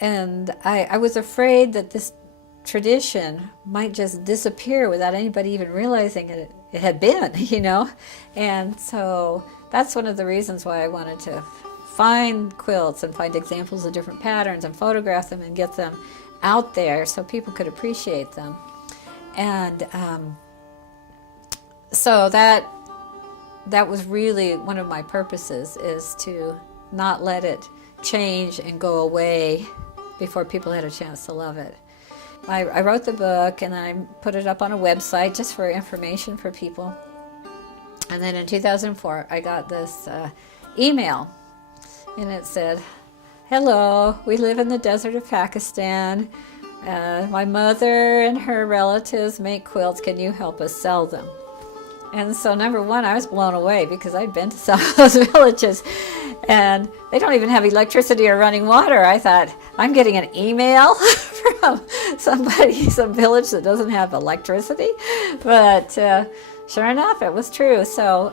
I was afraid that this tradition might just disappear without anybody even realizing it had been, you know. And so that's one of the reasons why I wanted to find quilts and find examples of different patterns and photograph them and get them out there so people could appreciate them. And so that was really one of my purposes, is to not let it change and go away before people had a chance to love it. I wrote the book and I put it up on a website just for information for people. And then in 2004, I got this email, and it said, "Hello, we live in the desert of Pakistan. My mother and her relatives make quilts. Can you help us sell them?" And so, number one, I was blown away because I'd been to some of those villages and they don't even have electricity or running water. I thought, I'm getting an email from somebody, some village that doesn't have electricity. But sure enough, it was true. So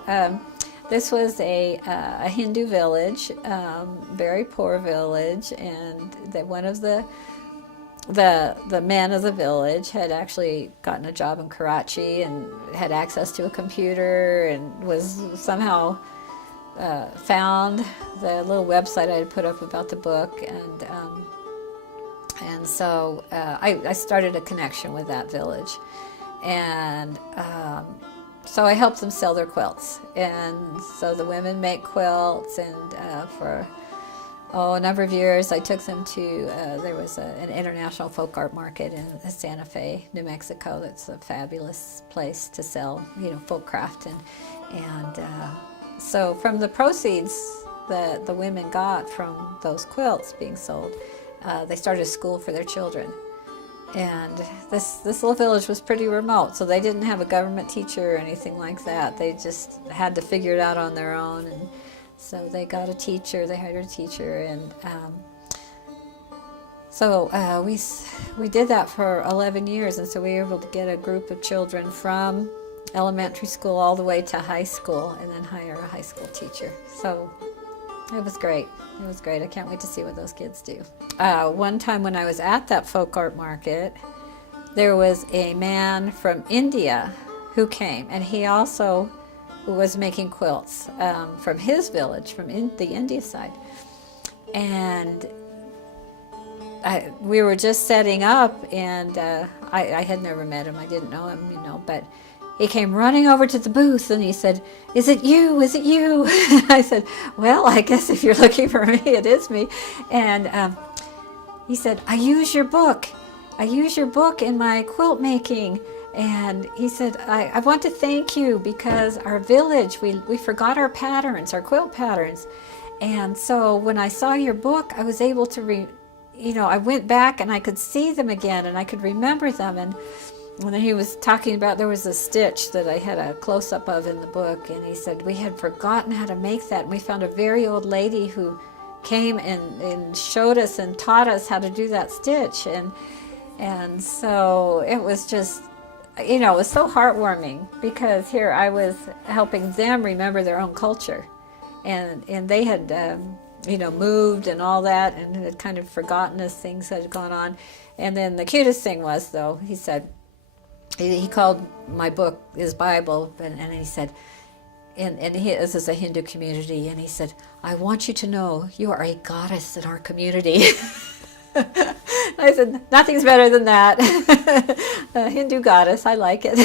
this was a Hindu village, very poor village, and one of the men of the village had actually gotten a job in Karachi and had access to a computer and was somehow found the little website I had put up about the book, and so I started a connection with that village, and so I helped them sell their quilts. And so the women make quilts, and for a number of years I took them to, there was an international folk art market in Santa Fe, New Mexico. That's a fabulous place to sell, folk craft. And so from the proceeds that the women got from those quilts being sold, they started a school for their children. And this little village was pretty remote, so they didn't have a government teacher or anything like that. They just had to figure it out on their own. And so they got a teacher, they hired a teacher, and so we did that for 11 years, and so we were able to get a group of children from elementary school all the way to high school, and then hire a high school teacher. So it was great. It was great. I can't wait to see what those kids do. One time when I was at that folk art market, there was a man from India who came, and he also was making quilts from his village, from the India side. And we were just setting up, and I had never met him. I didn't know him, but he came running over to the booth and he said, "Is it you? Is it you?" I said, "Well, I guess if you're looking for me, it is me." And he said, "I use your book. I use your book in my quilt making." And he said, I want to thank you because our village, we forgot our patterns, our quilt patterns. And so when I saw your book, I was able to, I went back and I could see them again and I could remember them. And then he was talking about, there was a stitch that I had a close-up of in the book. And he said, we had forgotten how to make that. And we found a very old lady who came and showed us and taught us how to do that stitch. And so it was just, it was so heartwarming because here I was helping them remember their own culture, and they had moved and all that, and had kind of forgotten as things had gone on. And then the cutest thing was, though, he said, he called my book his Bible, and he said, this is a Hindu community, and he said, "I want you to know you are a goddess in our community." I said, "Nothing's better than that." A Hindu goddess, I like it.